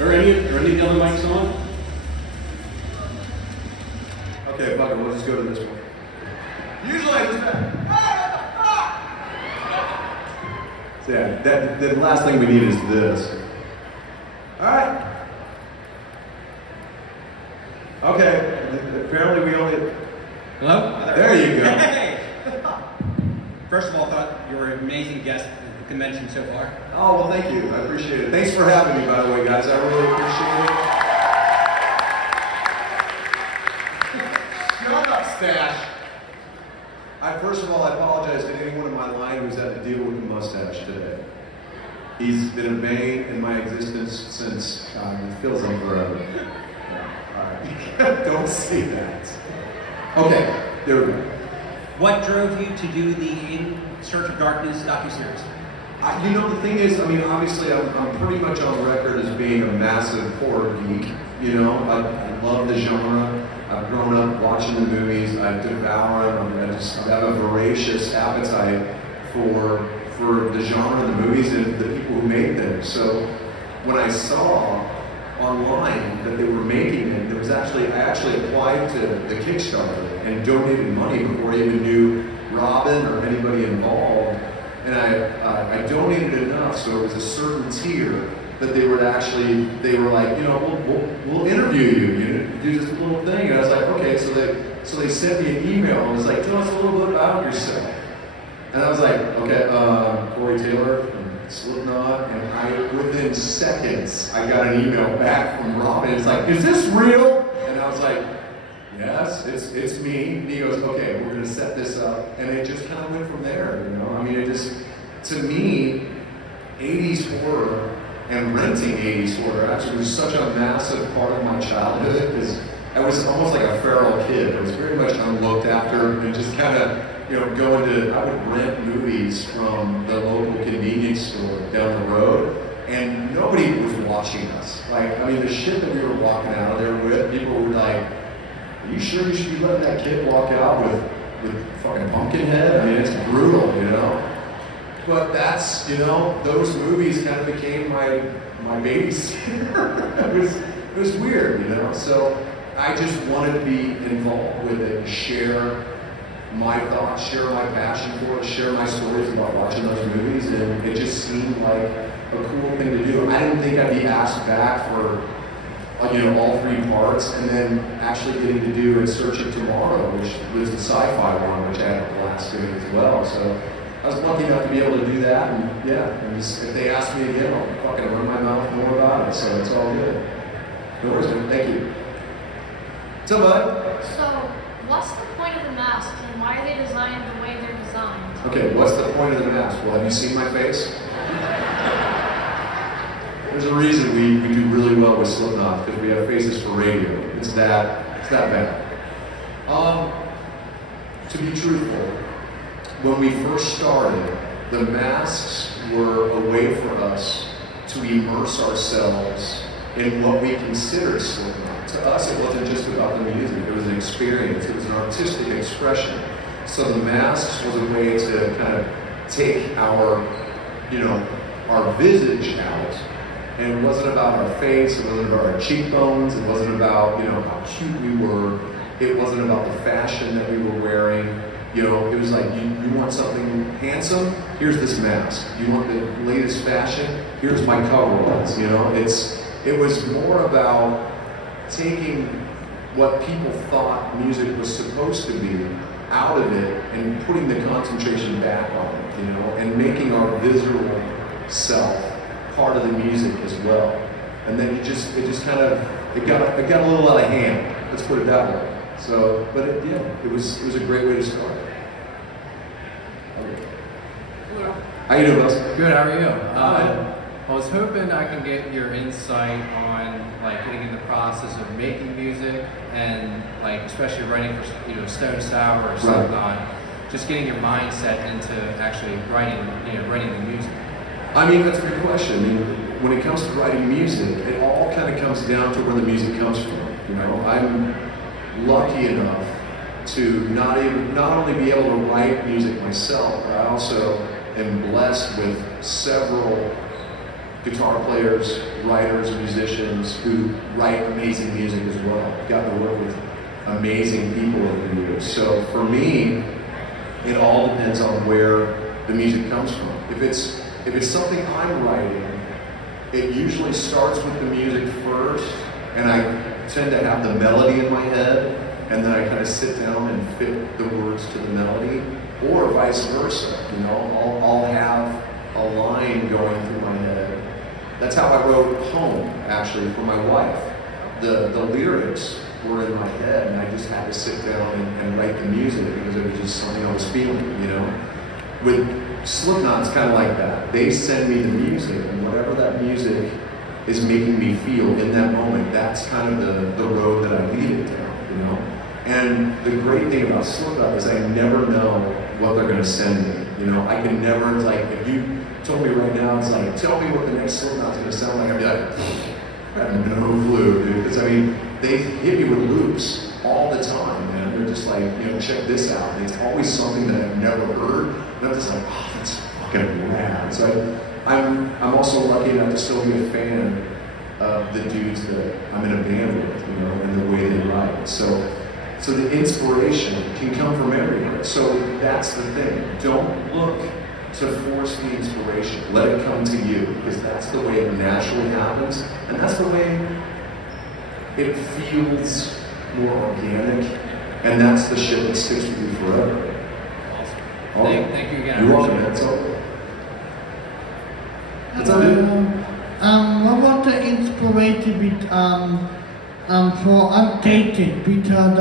Are any of the other mics on? Okay, fuck it, we'll just go to this one. Usually I just so yeah, the last thing we need is this. Alright. Okay, apparently we only... Hello? There you go. Hey! First of all, I thought you were an amazing guest at the convention so far. Oh, well, thank you. I appreciate it. Thanks for having me, by the way, guys. I really appreciate it. Shut up, Stash. First of all, I apologize to anyone in my line who's had to deal with a mustache today. He's been a bane in my existence since, it feels like forever. Yeah, all right. Don't say that. Okay, there we go. What drove you to do the In Search of Darkness docuseries? You know, the thing is, I mean, obviously, I'm pretty much on record as being a massive horror geek. You know, I love the genre. I've grown up watching the movies. I devour them. I have a voracious appetite for the genre, the movies, and the people who make them. So when I saw online that they were making it, there was I actually applied to the Kickstarter and donated money before I even knew Robin or anybody involved. And I donated enough so it was a certain tier that they were like, you know, we'll interview you, do this little thing. And I was like, okay, so they sent me an email and was like, tell us a little bit about yourself. And I was like, okay, Corey Taylor from Slipknot, and within seconds, I got an email back from Robin. It's like, is this real? And I was like, yes, it's me. And he goes, okay, we're gonna set this up. And it just kind of went from there, you know? I mean, to me, 80s horror and renting 80s horror actually was such a massive part of my childhood, because I was almost like a feral kid. I was very much unlooked after and just kind of, you know, I would rent movies from the local convenience store down the road, and nobody was watching us. Like, I mean, the shit that we were walking out of there with, people were like, are you sure you should be letting that kid walk out with fucking Pumpkinhead? I mean, it's brutal, you know? But that's, you know, those movies kind of became my babysitter. it was weird, you know? So I just wanted to be involved with it and share my thoughts, share my passion for it, share my stories about watching those movies, and it just seemed like a cool thing to do. I didn't think I'd be asked back for, you know, all 3 parts, and then actually getting to do In Search of Tomorrow, which was the sci-fi one, which I had a blast doing as well. So I was lucky enough to be able to do that, and yeah, and just, if they ask me again, I'll fucking run my mouth more about it, so it's all good. No worries, man. Thank you. What's up, bud? So, what's the point of the mask, and why are they designed the way they're designed? Okay, what's the point of the mask? Well, have you seen my face? There's a reason we do really well with Slipknot, because we have faces for radio. It's that bad. To be truthful, when we first started, the masks were a way for us to immerse ourselves in what we considered Slipknot. To us, it wasn't just about the music, it was an experience, it was an artistic expression. So the masks was a way to kind of take our, you know, our visage out. And it wasn't about our face, it wasn't about our cheekbones, it wasn't about, you know, how cute we were, it wasn't about the fashion that we were wearing. You know, it was like, you want something handsome? Here's this mask. You want the latest fashion? Here's my coveralls, you know? It was more about taking what people thought music was supposed to be out of it and putting the concentration back on it, you know, and making our visceral self part of the music as well. And then it just kind of, it got a little out of hand, let's put it that way. So, but it was a great way to start. Hello. How you doing, Russ? Good, how are you? I was hoping I can get your insight on like getting in the process of making music and like especially writing for, you know, Stone Sour or Slipknot, just getting your mindset into actually writing the music. I mean, that's a good question. I mean, when it comes to writing music, it all kind of comes down to where the music comes from. You know, I'm lucky enough to not only be able to write music myself, but I also am blessed with several guitar players, writers, musicians who write amazing music as well. I've gotten to work with amazing people over the years. So for me, it all depends on where the music comes from. If it's something I'm writing, it usually starts with the music first, and I tend to have the melody in my head, and then I kind of sit down and fit the words to the melody, or vice versa. You know, I'll have a line going through my head. That's how I wrote Home, actually, for my wife. The lyrics were in my head, and I just had to sit down and write the music because it was just something I was feeling, you know. With Slipknot, it's kind of like that. They send me the music, and whatever that music is making me feel in that moment, that's kind of the road that I lead it down, you know. And the great thing about Slipknot is I never know what they're going to send me, you know. I can never, it's like, if you told me right now, it's like, tell me what the next Slipknot's going to sound like, I'd be like, I have no clue, dude. Because I mean, they hit me with loops all the time, man. They're just like, you know, check this out. And it's always something that I've never heard, and I'm just like, oh, that's fucking rad. So I'm also lucky enough to still be a fan of the dudes that I'm in a band with, you know, and the way they write. So the inspiration can come from everywhere. So that's the thing. Don't look to force the inspiration. Let it come to you, because that's the way it naturally happens, and that's the way it feels more organic, and that's the shit that sticks with you forever. Awesome. Thank you again. You're welcome, man. It's over. What's up, dude? What about the inspiration with for Updated? Because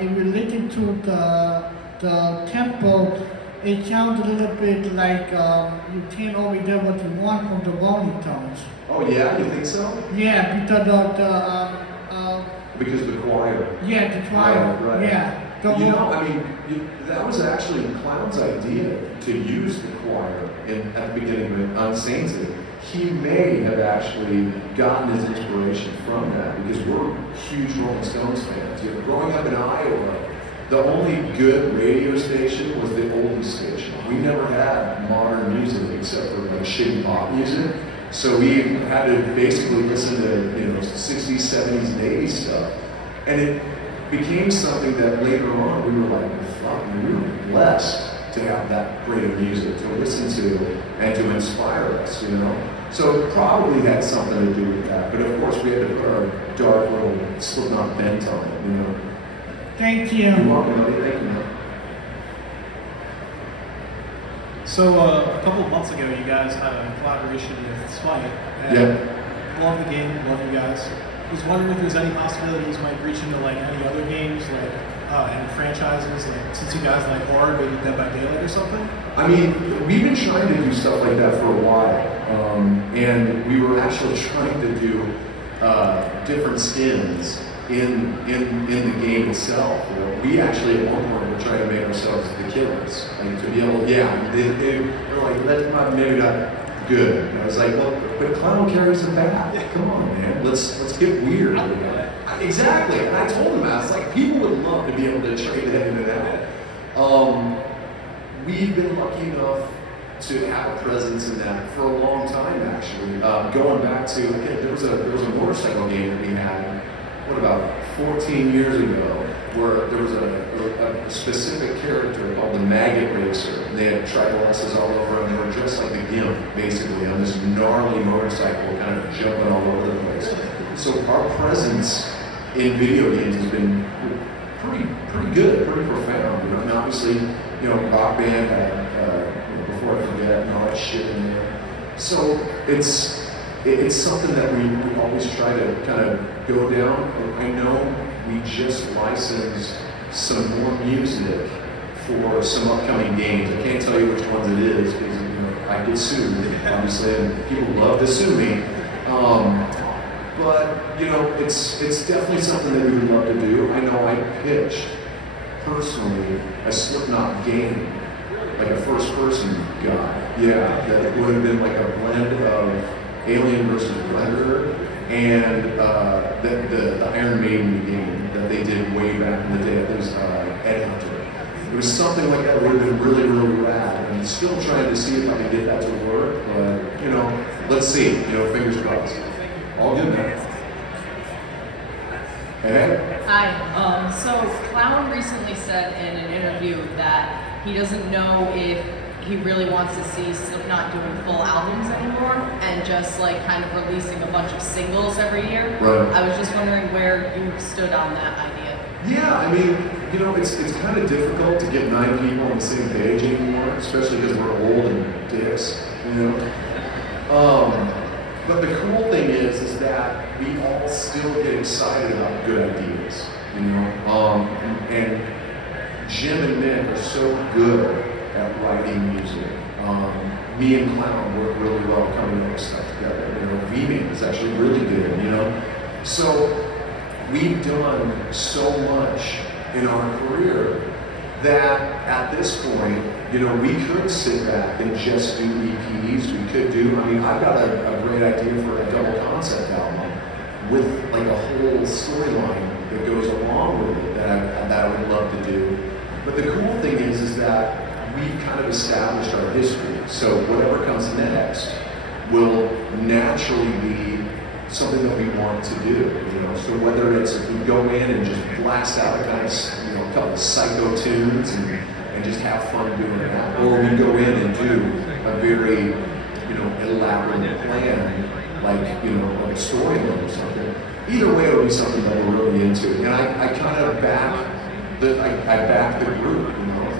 if you listen to the tempo, it sounds a little bit like you can't always get what you want from the Rolling Stones. Oh yeah, you think so? Yeah, because of Because of the choir. yeah, the choir. Right. Yeah. You know, I mean, that was actually Clown's idea to use the choir at the beginning of Unsainted. He may have actually gotten his inspiration from that, because we're huge Rolling Stones fans. You know, growing up in Iowa, the only good radio station was the oldies station. We never had modern music except for like shitty pop music. So we had to basically listen to, you know, 60s, 70s, and 80s stuff. And it became something that later on we were like, fuck, we were blessed to have that great of music to listen to and to inspire us, you know? So it probably had something to do with that. But of course we had to put our dark little Slipknot bent on it, you know? Thank you. You're welcome, buddy. Thank you, man. So a couple of months ago, you guys had a collaboration with Spite. Yeah. Love the game, love you guys. Was wondering if there's any possibilities you might reach into like any other games, like any franchises, like since you guys like horror, maybe Dead by Daylight or something. I mean, we've been trying to do stuff like that for a while, and we were actually trying to do different skins in the game itself. You know, we actually at one point were trying to make ourselves the killers, like to be able, they're like, that's maybe not good. And I was like, well, but Clown carries a bat. Come on, man, let's get weird. Exactly, and I told him, I was like, people would love to be able to trade that into that. We've been lucky enough to have a presence in that for a long time, actually. Going back to, there was a motorcycle game that we had, what about 14 years ago, where there was a specific character called the Maggot Racer. And they had tribal S's all over, and they were dressed like the Gimp, basically, on this gnarly motorcycle, kind of jumping all over the place. So our presence in video games has been pretty good, pretty profound. You know, and obviously, you know, Rock Band had Before I Forget and all that shit in there. So it's something that we always try to kind of go down. And I know we just licensed some more music for some upcoming games. I can't tell you which ones it is because, you know, I get sued, obviously, and people love to sue me. But, you know, it's definitely something that we would love to do. I know I pitched, personally, a Slipknot game, like a first-person guy. Yeah, that would have been like a blend of Alien versus Predator and the Iron Maiden game that they did way back in the day. It was Ed Hunter. It was something like that would have been really, really rad. And I'm still trying to see if I can get that to work, but, you know, let's see, fingers crossed. All good, man. Hey. Hi. So Clown recently said in an interview that he doesn't know if he really wants to see Slipknot doing full albums anymore and just like kind of releasing a bunch of singles every year. Right. I was just wondering where you stood on that idea. Yeah, I mean, it's kind of difficult to get 9 people on the same page anymore, especially because we're old and dicks, But the cool thing is that we all still get excited about good ideas, And Jim and Nick are so good at writing music. Me and Clown work really well coming up with stuff together. V-Man is actually really good, So we've done so much in our career that at this point, we could sit back and just do EPs. We could I've got a great idea for a double concept album with like a whole storyline that goes along with it that I would love to do. But the cool thing is that we've kind of established our history. So whatever comes next will naturally be something that we want to do. So whether it's if we go in and just blast out a couple of psycho tunes and just have fun doing that, or we go in and do a very elaborate plan, like like a storyline or something. Either way, it'll be something that we're really into. And I kind of back the group.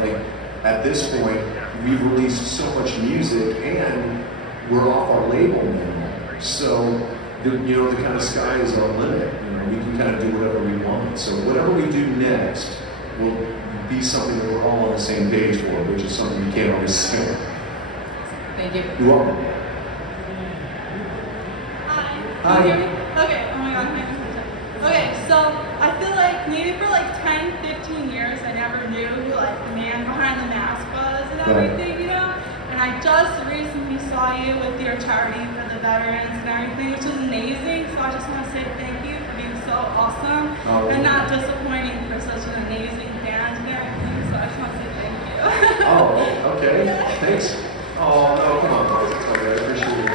Like at this point, we've released so much music and we're off our label now. So the kind of sky is our limit. We can kind of do whatever we want. So whatever we do next will be something that we're all on the same page for, which is something you can't always say. Thank you. You're welcome. Hi. Hi. Can you hear me? Okay, oh my god, okay, so I feel like maybe for like 10, 15 years I never knew who like the man behind the mask was and everything, And I just recently saw you with your charity for the veterans and everything, which was amazing. So I just want to say thank you for being so awesome and not disappointing for such an amazing band and everything. So I just want to say thank you. Oh, okay. Thanks. Oh, no, come on. It's okay. I appreciate it.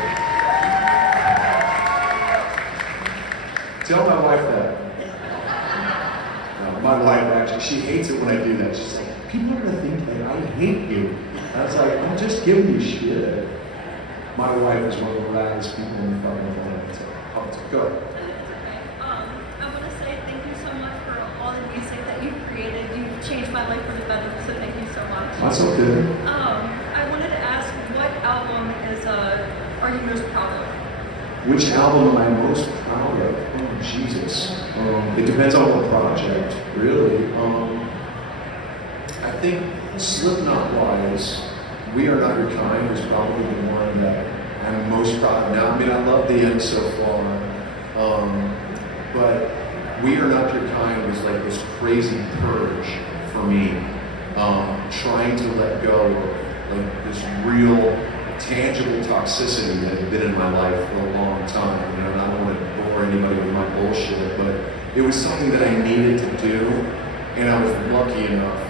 Tell my wife that. No, my wife actually, she hates it when I do that. She's like, people are going to think that I hate you. I was like, I'm just giving you shit. My wife is one of the raddest people in the fucking planet. So, go. I want to say thank you so much for all the music that you've created. You've changed my life for the better, so thank you so much. That's okay. I wanted to ask, what album are you most proud of? Which album am I most proud of? Oh, Jesus. It depends on what project, really. I think Slipknot-wise, We Are Not Your Kind is probably the one that I'm most proud of now. I love the end so far, but We Are Not Your Kind was like this crazy purge for me, trying to let go of like this real, tangible toxicity that had been in my life for a long time. And I don't want to bore anybody with my bullshit, but it was something that I needed to do, and I was lucky enough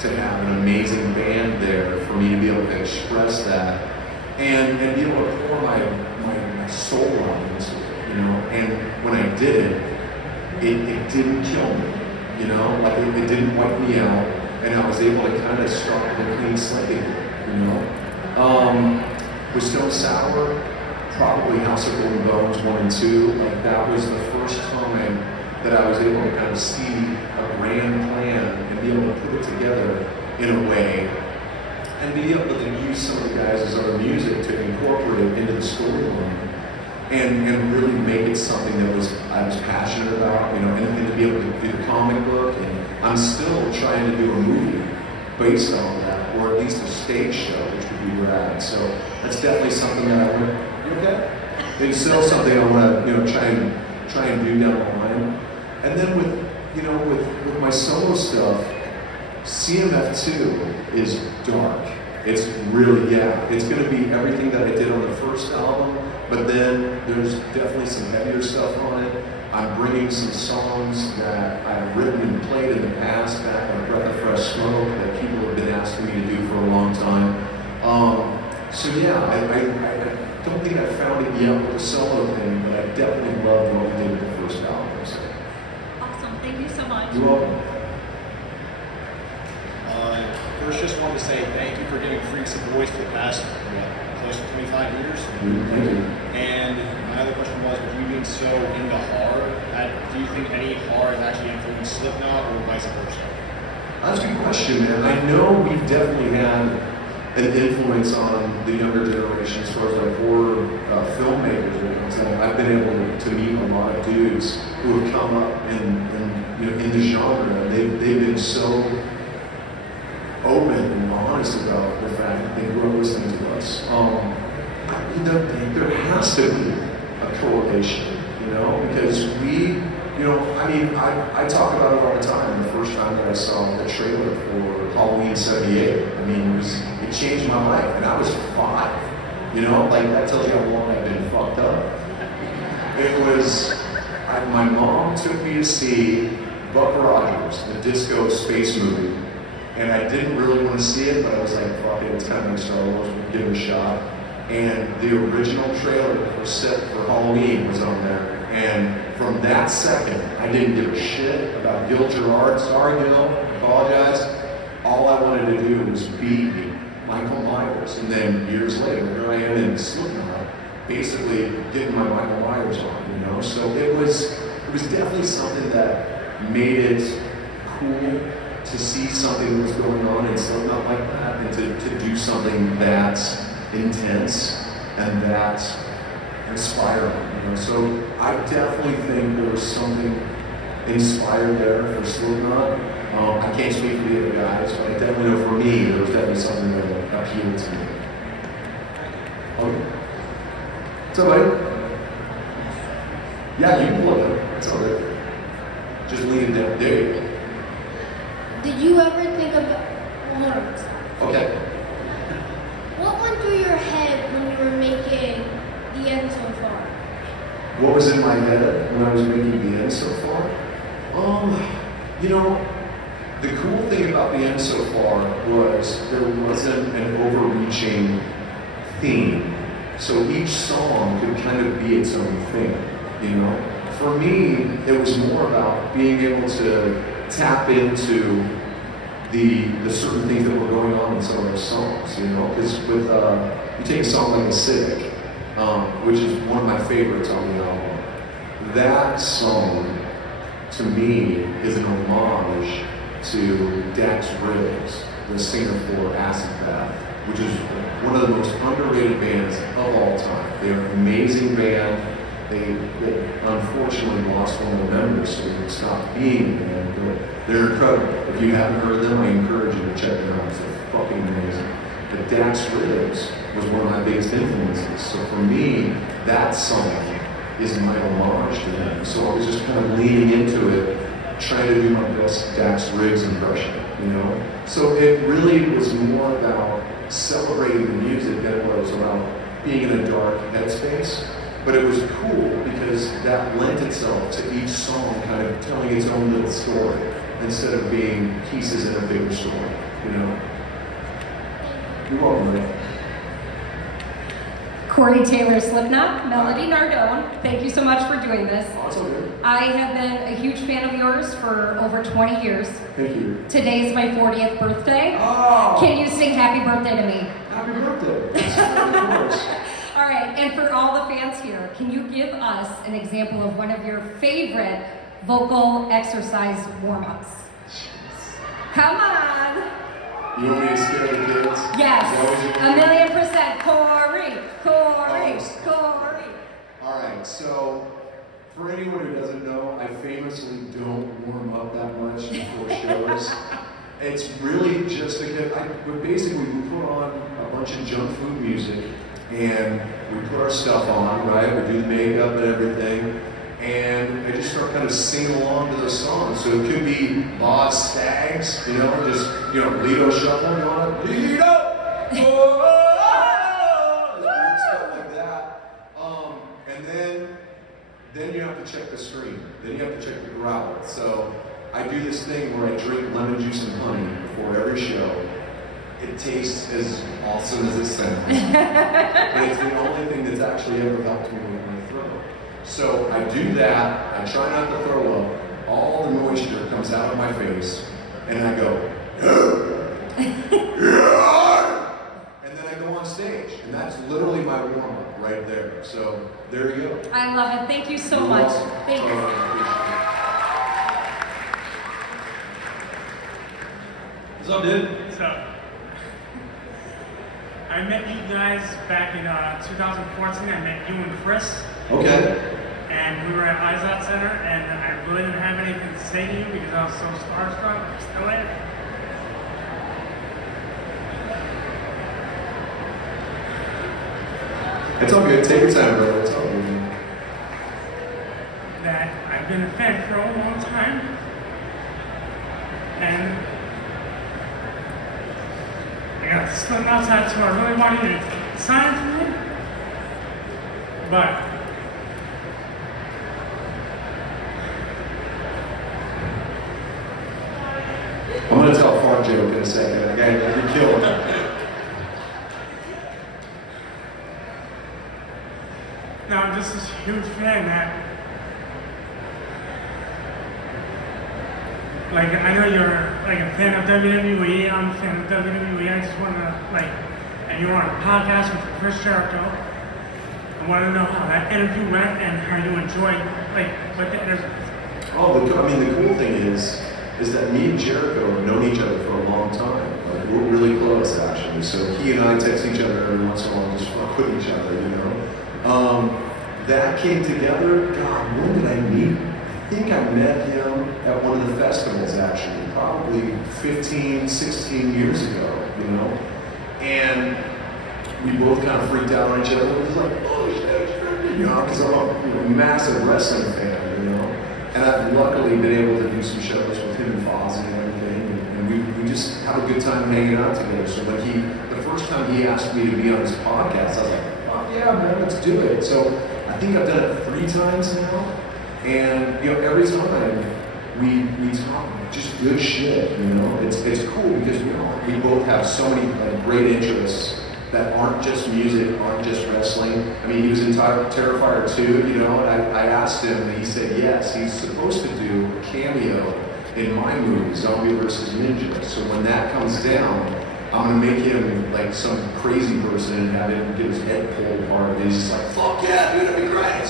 to have an amazing band there for me to be able to express that and be able to pour my soul out into it, And when I did it didn't kill me, like it didn't wipe me out, and I was able to kind of start with a clean slate, With Stone Sour, probably House of Golden Bones 1 and 2, like that was the first time that I was able to kind of see a grand plan and be able to put it together in a way and be able to use some of the guys' other music to incorporate it into the storyline and really make it something that I was passionate about, and to be able to do the comic book. And I'm still trying to do a movie based on that, or at least a stage show, which would be rad. So that's definitely something that I want. You okay? It's still something I want to, try and do down the line. And then with my solo stuff, CMF2 is dark. It's really, it's going to be everything that I did on the first album, but then there's definitely some heavier stuff on it. I'm bringing some songs that I've written and played in the past, back on Breath of Fresh Smoke, that people have been asking me to do for a long time. So yeah, I don't think I found it yet with the solo thing, but I definitely loved what we did with the first album. So. Awesome. Thank you so much. You're welcome. First, just wanted to say thank you for giving Freaks a voice for the past, close to 25 years. Thank you. And my other question was, with you being so into horror, do you think any horror has actually influenced Slipknot or vice versa? That's a good question, man. I know we've definitely had an influence on the younger generation as far as like horror filmmakers. I've been able to meet a lot of dudes who have come up in the genre. They've been so open and honest about the fact that they grew up listening to us. There has to be a correlation, because I talk about it all the time. The first time that I saw the trailer for Halloween '78, it changed my life, and I was 5. That tells you how long I've been fucked up. My mom took me to see Buck Rogers, the disco space movie. And I didn't really want to see it, but I was like, fuck it, it's kind of like Star Wars, we'll give it a shot. And the original trailer for Halloween was on there. And from that second, I didn't give a shit about Gil Gerard. Sorry, Gil, apologize. All I wanted to do was beat Michael Myers. And then years later, here I am in Slipknot, basically getting my Michael Myers on, So it was definitely something that made it cool to see something that was going on in Slipknot like that, and to do something that's intense and that's inspiring, So I definitely think there was something inspired there for Slipknot. I can't speak for the other guys, but I definitely know for me, there was definitely something that appealed to me. Okay. What's up, buddy? Yeah, you can pull it. It's all right. Just lean it down. There you go. Did you ever think of horns? Okay. What went through your head when you were making The End So Far? What was in my head when I was making The End So Far? The cool thing about The End So Far was there wasn't an overreaching theme. So each song could kind of be its own thing, For me, it was more about being able to tap into the certain things that were going on in some of those songs, Because with you take a song like Acidic, which is one of my favorites on the album. That song, to me, is an homage to Dax Riggs, the singer for Acid Bath, which is one of the most underrated bands of all time. They're an amazing band. They unfortunately lost one of the members, so they stopped being a band, but they're incredible. If you haven't heard them, I encourage you to check them out. They're fucking amazing. But Dax Riggs was one of my biggest influences. So for me, that song is my homage to them. So I was just kind of leaning into it, trying to do my best Dax Riggs impression, So it really was more about celebrating the music than it was about being in a dark headspace. But it was cool because that lent itself to each song kind of telling its own little story instead of being pieces in a bigger story, You're welcome, man. Corey Taylor, Slipknot, Melody Nardone, thank you so much for doing this. Oh, it's all good. I have been a huge fan of yours for over 20 years. Thank you. Today is my 40th birthday. Oh! Can you sing happy birthday to me? Happy birthday. Of course. All right, and for all the fans here, can you give us an example of one of your favorite vocal exercise warm-ups? Come on! You want me to scare the kids? Yes, 1,000,000%. Corey. All right, so for anyone who doesn't know, I famously don't warm up that much before shows. It's really just basically we put on a bunch of junk food music and we put our stuff on, right? We do the makeup and everything. And I just start kind of singing along to those songs. So it could be Boz Scaggs, Lido Shuffle, Lido! Weird stuff like that. And then you have to check the screen. Then you have to check the growl. So I do this thing where I drink lemon juice and honey before every show. it tastes as awesome as it sounds. But it's the only thing that's actually ever helped me with my throat. So I do that, I try not to throw up, all the moisture comes out of my face, and I go, and then I go on stage, and that's literally my warm-up right there. So there you go. I love it. Thank you so much. Thanks. What's up, dude? What's up? I met you guys back in 2014. I met you and Chris. Okay. And we were at IZOT Center, and I really didn't have anything to say to you because I was so starstruck. I'm still in. It's all good. Take your time, bro. It's all good. That I've been a fan for a long time, and I got this split outside, so I really wanted you to sign for me, but I'm going to tell a fart joke in a second. Okay, you're killing it. now I'm just this huge fan that, like, I know you're like a fan of WWE, I'm a fan of WWE, I just want to, like, and you were on a podcast with Chris Jericho. I want to know how that interview went and how you enjoyed, like, what the interview. Oh, the cool thing is that me and Jericho have known each other for a long time. Like, we're really close, actually. So he and I text each other every once in a while, just fuck with each other, you know? That came together, God, when did I meet? I think I met him at one of the festivals, actually, probably 15, 16 years ago, you know? And we both kind of freaked out on each other. It was like, oh shit, you know, because I'm a massive wrestling fan, you know? And I've luckily been able to do some shows with him and Fozzy and everything, and we just have a good time hanging out together. So when the first time he asked me to be on his podcast, I was like, oh yeah, man, let's do it. So I think I've done it 3 times now, and you know, every time we talk just good shit. You know, it's cool because we both have so many like great interests that aren't just music, aren't just wrestling. I mean, he was in Terrifier 2, you know, and I asked him, and he said yes. He's supposed to do a cameo in my movie, Zombie vs. Ninja. So when that comes down, I'm gonna make him like some crazy person and have him get his head pulled apart. And he's just like, fuck yeah, dude, that'd be great.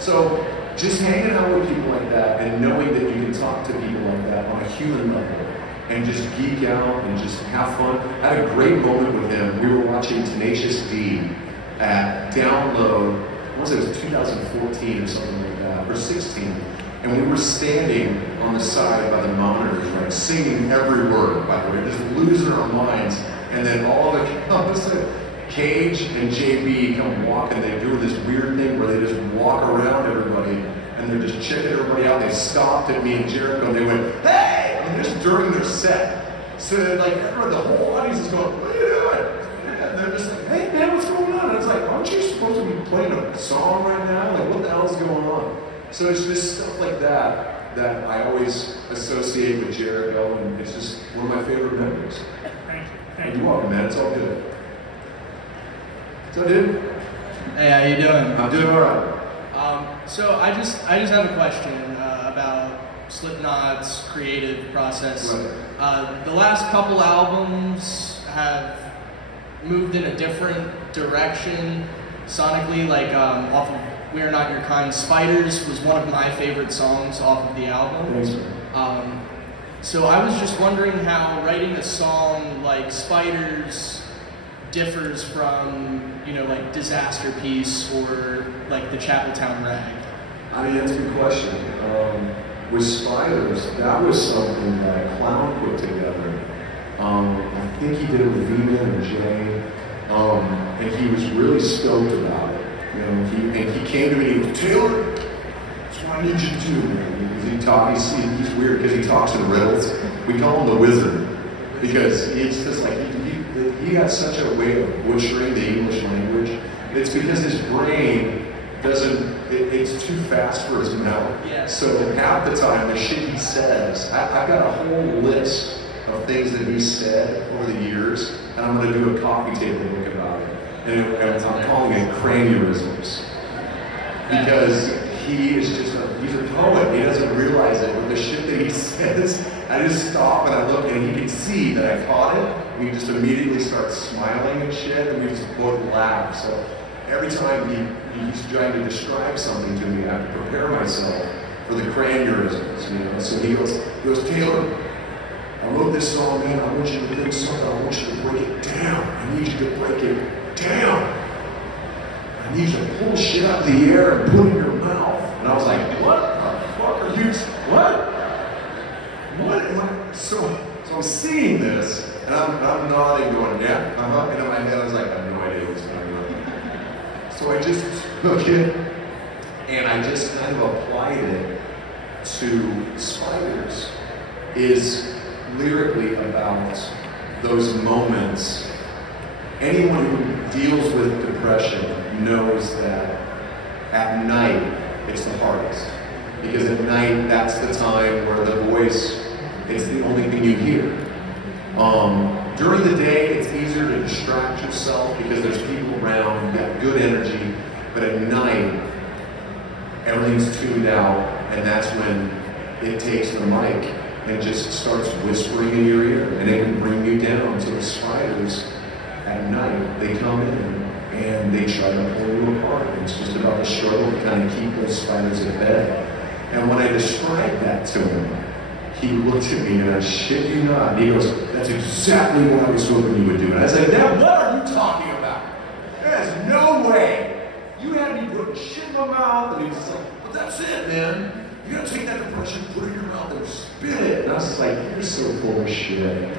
So just hanging out with people like that and knowing that you can talk to people like that on a human level and just geek out and just have fun. I had a great moment with him. We were watching Tenacious D at Download, I want to say it was 2014 or something like that, or 16. And we were standing on the side by the monitors, like singing every word, by the way, just losing our minds. And then all of a sudden, Cage and JB come walking, they're doing this weird thing where they just walk around everybody and they're just checking everybody out. They stopped at me and Jericho and they went, hey! And just during their set. So like everyone, the whole audience is going, what are you doing? And they're just like, hey man, what's going on? And it's like, aren't you supposed to be playing a song right now? Like, what the hell is going on? So it's just stuff like that that I always associate with Jericho, and it's just one of my favorite memories. Thank you. You're welcome, man. It's all good. So, dude. Hey, how you doing? I'm doing all right. So I just have a question about Slipknot's creative process. Right. The last couple albums have moved in a different direction sonically, like off of We Are Not Your Kind. Spiders was one of my favorite songs off of the album. Thanks, man. So I was just wondering how writing a song like Spiders differs from, you know, like Disaster Piece or like the Chapeltown Rag. I mean, that's a good question. With Spiders, that was something that Clown put together. I think he did it with Vina and Jay, and he was really stoked about it. You know, he came to me and he was, Taylor, that's what I need you to do, man. Because he's weird because he talks in riddles. We call him the Wizard because he's just like, he got such a way of butchering the English language. It's because his brain it's too fast for his mouth. Yeah. So half the time, the shit he says, I've got a whole list of things that he said over the years, and I'm going to do a coffee table book about it. And I'm calling it Cranurisms. Because he is just he's a poet. He doesn't realize it. With the shit that he says, I just stop and I look, and he can see that I caught it. And he just immediately starts smiling and shit, and we just both laugh. So every time he's trying to describe something to me, I have to prepare myself for the Cranurisms, you know. So he goes, Taylor, I wrote this song, man. I want you to do something. I want you to break it down. I need you to break it down. I need you to pull shit out of the air and put it in your mouth. And I was like, what the fuck are you, what? So I'm seeing this, and I'm nodding, going, yeah, and in my head I was like, I have no idea what's going on. So I just took it, and I just kind of applied it to Spiders. Is lyrically about those moments. Anyone who deals with depression knows that at night it's the hardest. Because at night, that's the time where the voice is the only thing you hear. During the day, it's easier to distract yourself because there's people around, you've got good energy, but at night, everything's tuned out, and that's when it takes the mic and just starts whispering in your ear, and it can bring you down. To the Spiders, at night, they come in and they try to pull you apart. It's just about the struggle to kind of keep those spiders at bay. And when I described that to him, he looked at me, and I shit you not, and he goes, that's exactly what I was hoping you would do. And I said, now what are you talking about? There's no way. You had me putting shit in my mouth, and he was like, but that's it, man. You gotta take that depression, put it in your mouth, and spit it. And I was just like, you're so full of shit.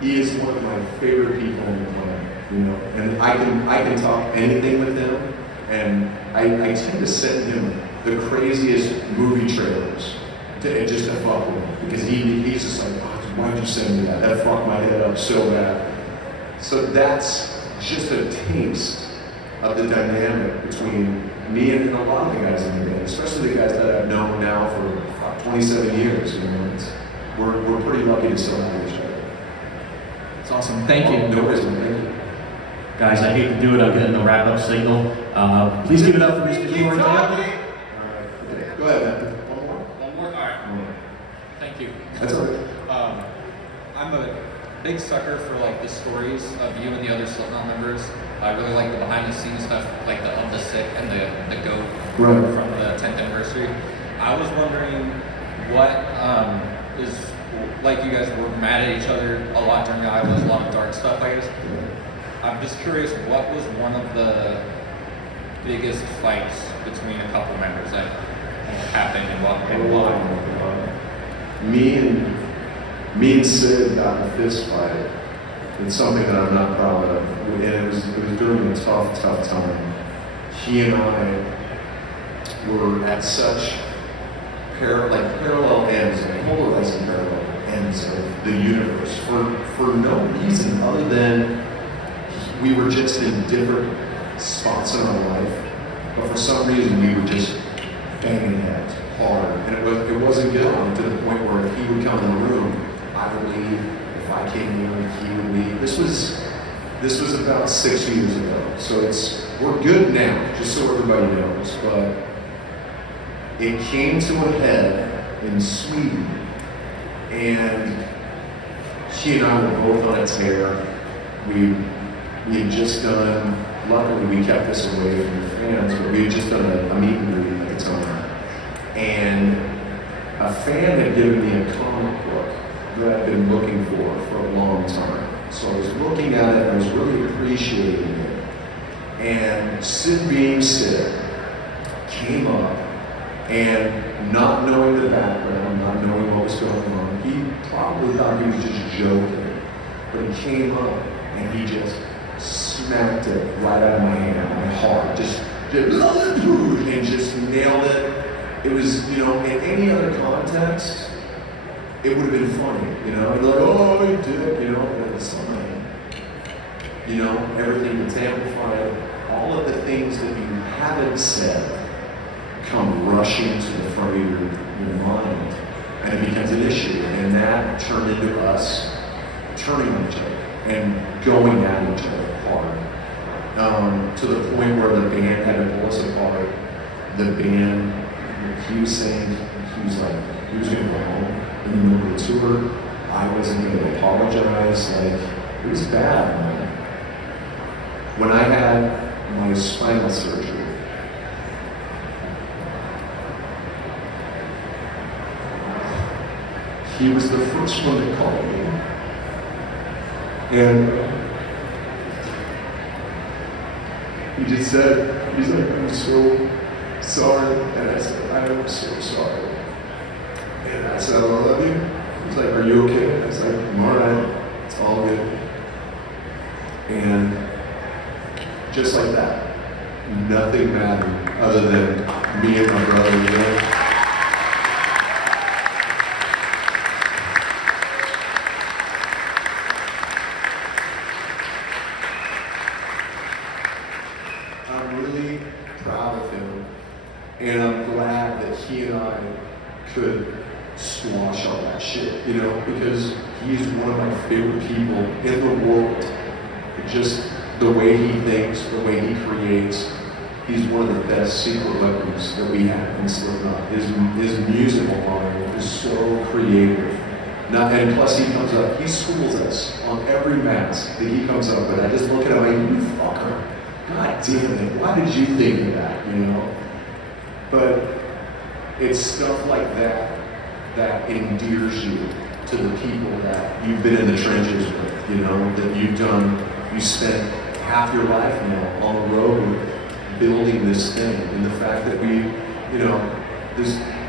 He is one of my favorite people on the planet, you know. And I can talk anything with him, and I tend to send him the craziest movie trailers just to fuck with him, because he's just like, oh, why'd you send me that? That fucked my head up so bad. So that's just a taste of the dynamic between me and a lot of the guys in the band, especially the guys that I've known now for 27 years. You know, we're pretty lucky to still have each other. It's awesome. Thank you. No worries, man. Thank you. Guys, I hate to do it. I'm getting the wrap-up signal. Please give it up for Mr. George. Go ahead, man. One more? All right. Thank you. That's all right. I'm a big sucker for like the stories of you and the other Slipknot members. I really like the behind-the-scenes stuff, like the Of the Sick and the Goat from the 10th anniversary. I was wondering what is, like, you guys were mad at each other a lot during the Iowa, a lot of dark stuff, I guess. I'm just curious, what was one of the biggest fights between a couple members that happened and why? Me and Sid got in a fist fight. It's something that I'm not proud of. And it was during a tough time. He and I were at such parallel ends, polarizing parallel ends of the universe for no reason other than we were just in different spots in our life. But for some reason, we were just banging heads hard. And it wasn't good to the point where if he would come in the room, I would leave. If I came in, he would leave. This was about 6 years ago. So we're good now, just so everybody knows. But it came to a head in Sweden, and he and I were both on a tear. We had just done, luckily we kept this away from the fans, but we had just done a meet and greet at the time. And a fan had given me a comic book that I've been looking for a long time. So I was looking at it, and I was really appreciating it. And Sid being Sid came up, and not knowing the background, not knowing what was going on, he probably thought he was just joking. But he came up, and he just smacked it right out of my hand, my heart, and just nailed it. It was, you know, in any other context, it would have been funny, you know? I'd be like, oh, you did, you know? But it's fine. You know, everything that's amplified, all of the things that you haven't said come rushing to the front of your mind. And it becomes an issue, and that turned into us turning on each other and going at each other hard. To the point where the band had to pull us apart. The band, he was saying, he was going to go home in the middle of the tour. I wasn't going to apologize. Like, it was bad, man. When I had my spinal surgery, he was the first one to call me. And he just said, he's like, I'm so sorry. And I said, I am so sorry. And I said, I love you. He's like, are you okay? I was like, I'm all right. It's all good. And just like that, nothing mattered other than me and my brother, you know? I'm really proud of him, and I'm glad that he and I could squash all that shit, you know, because he's one of my favorite people in the world. Just the way he thinks, the way he creates, he's one of the best secret weapons that we have in Slipknot. His musical line is so creative. And plus he comes up, he schools us on every mask that he comes up with. I just look at him like, you fucker. God damn it, why did you think of that, you know? But it's stuff like that that endears you to the people that you've been in the trenches with, you know, that you spent half your life now on the road building this thing. And the fact that we, you know,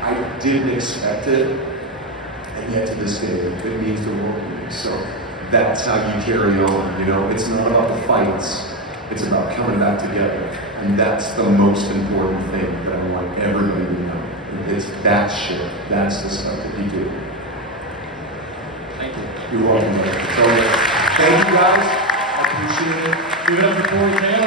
I didn't expect it, and yet to this day, it means the world to me. So that's how you carry on, you know? It's not about the fights. It's about coming back together. And that's the most important thing that I want everybody to know. It's that shit. That's the stuff that you do. Thank you. You're welcome. So, thank you guys. I appreciate it. Give it up for Corey Taylor.